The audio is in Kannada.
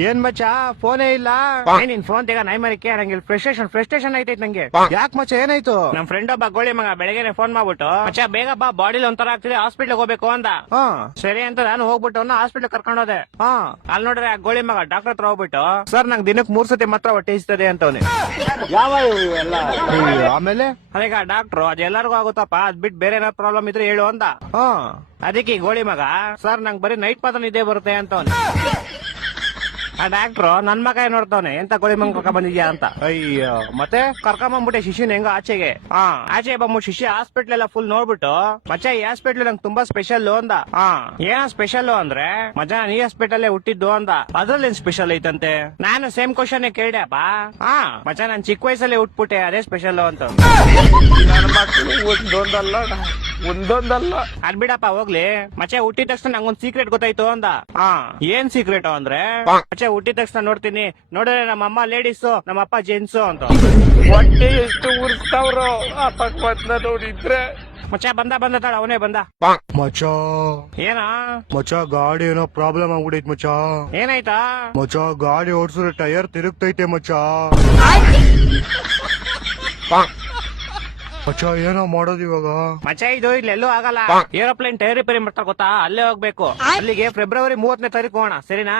ಏನ್ ಮಚ್ಚ ಫೋನೇ ಇಲ್ಲ. ನಿನ್ ಫೋನ್ ತೆಗ ನೈ ಮರಿಕೆ ನಂಗೆ ಫ್ರಸ್ಟ್ರೇಷನ್ ಐತೈತ್ ನಂಗೆ. ಯಾಕೆ ಮಚ್ಚ ಏನಾಯ್ತು? ನಮ್ ಫ್ರೆಂಡ್ ಒಬ್ಬ ಗೋಳಿ ಮಗ ಬೆಳಗ್ಗೆ ಫೋನ್ ಮಾಡ್ಬಿಟ್ಟು ಮಚ್ಚ ಬೇಗ ಬಾ ಬಾಡಿಲಿ ಒಂಥರ ಆಗ್ತಿದೆ ಹಾಸ್ಪಿಟ್ಲ್ ಹೋಗ್ಬೇಕು ಅಂದ. ಸರಿ ಅಂತ ನಾನು ಹೋಗ್ಬಿಟ್ಟು ಹಾಸ್ಪಿಟ್ಲ್ ಕರ್ಕೊಂಡು ಹೋದೆ. ಅಲ್ಲಿ ನೋಡ್ರೆ ಆ ಗೋಳಿ ಮಗ ಡಾಕ್ಟರ್ ಹತ್ರ ಹೋಗ್ಬಿಟ್ಟು ಸರ್ ನಂಗೆ ದಿನಕ್ಕೆ 3 ಸತಿ ಮಾತ್ರ ಹೊಟ್ಟೆ ಇಸ್ತದೆ ಅಂತವನೆ. ಆಮೇಲೆ ಅದೀಗ ಡಾಕ್ಟ್ರು ಅದೆಲ್ಲರಿಗೂ ಆಗುತ್ತಪ್ಪ ಅದ್ ಬಿಟ್ಟು ಬೇರೆ ಏನಾದ್ರು ಪ್ರಾಬ್ಲಮ್ ಇದ್ರೆ ಹೇಳು ಅಂದ. ಅದಕ್ಕೆ ಗೋಳಿ ಮಗ ಸರ್ ನಂಗೆ ಬರೀ ನೈಟ್ ಮಾತ್ರ ನಿದ್ದೆ ಬರುತ್ತೆ ಅಂತವನೆ. ಆ ಡಾಕ್ಟ್ರು ನನ್ ಮಗ ನೋಡ್ತಾವನೆ ಎಂತ ಗೋಳಿ ಮಂಗ ಕರ್ಕೊಂಡ್ ಬಂದಿದ್ಯಾ ಅಂತ. ಅಯ್ಯೋ ಮತ್ತೆ ಕರ್ಕೊಂಬಂದ್ಬಿಟ್ಟೆ ಶಿಶುನ ಹೆಂಗ ಆಚೆಗೆ. ಆಚೆ ಬಂದ್ಬಿಟ್ಟು ಶಿಶು ಹಾಸ್ಪಿಟ್ಲ್ ಎಲ್ಲ ಫುಲ್ ನೋಡ್ಬಿಟ್ಟು ಮಚ್ಚ ಈ ಹಾಸ್ಪಿಟ್ಲ್ ನಂಗೆ ತುಂಬಾ ಸ್ಪೆಷಲ್ ಅಂದ. ಏನ ಸ್ಪೆಷಲ್ ಅಂದ್ರೆ ಮಜಾ ಈ ಹಾಸ್ಪಿಟಲ್ ಹುಟ್ಟಿದ್ದು ಅಂದ. ಅದ್ರಲ್ಲಿ ಏನ್ ಸ್ಪೆಷಲ್ ಐತಂತೆ? ನಾನು ಸೇಮ್ ಕ್ವಶನ್ ಕೇಳ್ದೆಪ್ಪ. ಮಚ್ಚ ನಾನ್ ಚಿಕ್ಕ ವಯಸ್ಸಲ್ಲಿ ಹುಟ್ಬಿಟ್ಟೆ ಅದೇ ಸ್ಪೆಷಲ್ ಅಂತ. ಒಂದೊಂದಲ್ಲ ಅದ್ ಬಿಡಪ್ಪ ಹೋಗ್ಲಿ. ಮಚ್ಚ ಹುಟ್ಟಿದ ತಕ್ಷಣ ನಂಗೊಂದ್ ಸೀಕ್ರೆಟ್ ಗೊತ್ತಾಯ್ತು ಅಂದ. ಏನ್ ಸೀಕ್ರೆಟ್ ಅಂದ್ರೆ ಮಚ್ಚ ಹುಟ್ಟಿದ ತಕ್ಷಣ ನೋಡ್ತೀನಿ ನೋಡಿದ್ರೆ ನಮ್ಮ ಅಮ್ಮ ಲೇಡೀಸು ನಮ್ಮ ಅಪ್ಪ ಜೆಂಟ್ಸು ಅಂತ. ಹೊಟ್ಟೆ ಎಷ್ಟು ಉರ್ಸ್ತಾವ್ರೋ ಅಪಕ್ವತ್ನ ನೋಡಿದ್ರೆ. ಮಚ್ಚ ಬಂದ ತಾಳ ಅವನೇ ಬಂದ. ಮಚ್ಚ ಏನ ಮಚ್ಚ ಗಾಡಿ ಏನೋ ಪ್ರಾಬ್ಲಮ್ ಆಗ್ಬಿಡೈತ್ ಮಚ್ಚ. ಏನಾಯ್ತಾ? ಮಚ್ಚ ಗಾಡಿ ಓಡಿಸಿದ್ರೆ ಟೈರ್ ತಿರುಗ್ತೈತೆ ಮಚ್ಚ. ಮಚ್ಚ ಏನೋ ಮಾಡೋದು ಇವಾಗ? ಮಚ್ಚ ಇದು ಇಲ್ಲೆಲ್ಲೂ ಆಗಲ್ಲ. ಏರೋಪ್ಲೇನ್ ಟೈರ್ ರಿಪೇರಿ ಮಾಡ್ತಾ ಗೊತ್ತಾ, ಅಲ್ಲೇ ಹೋಗ್ಬೇಕು. ಅಲ್ಲಿಗೆ ಫೆಬ್ರವರಿ 30ನೇ ತಾರೀಕು ಹೋಗೋಣ ಸರಿನಾ?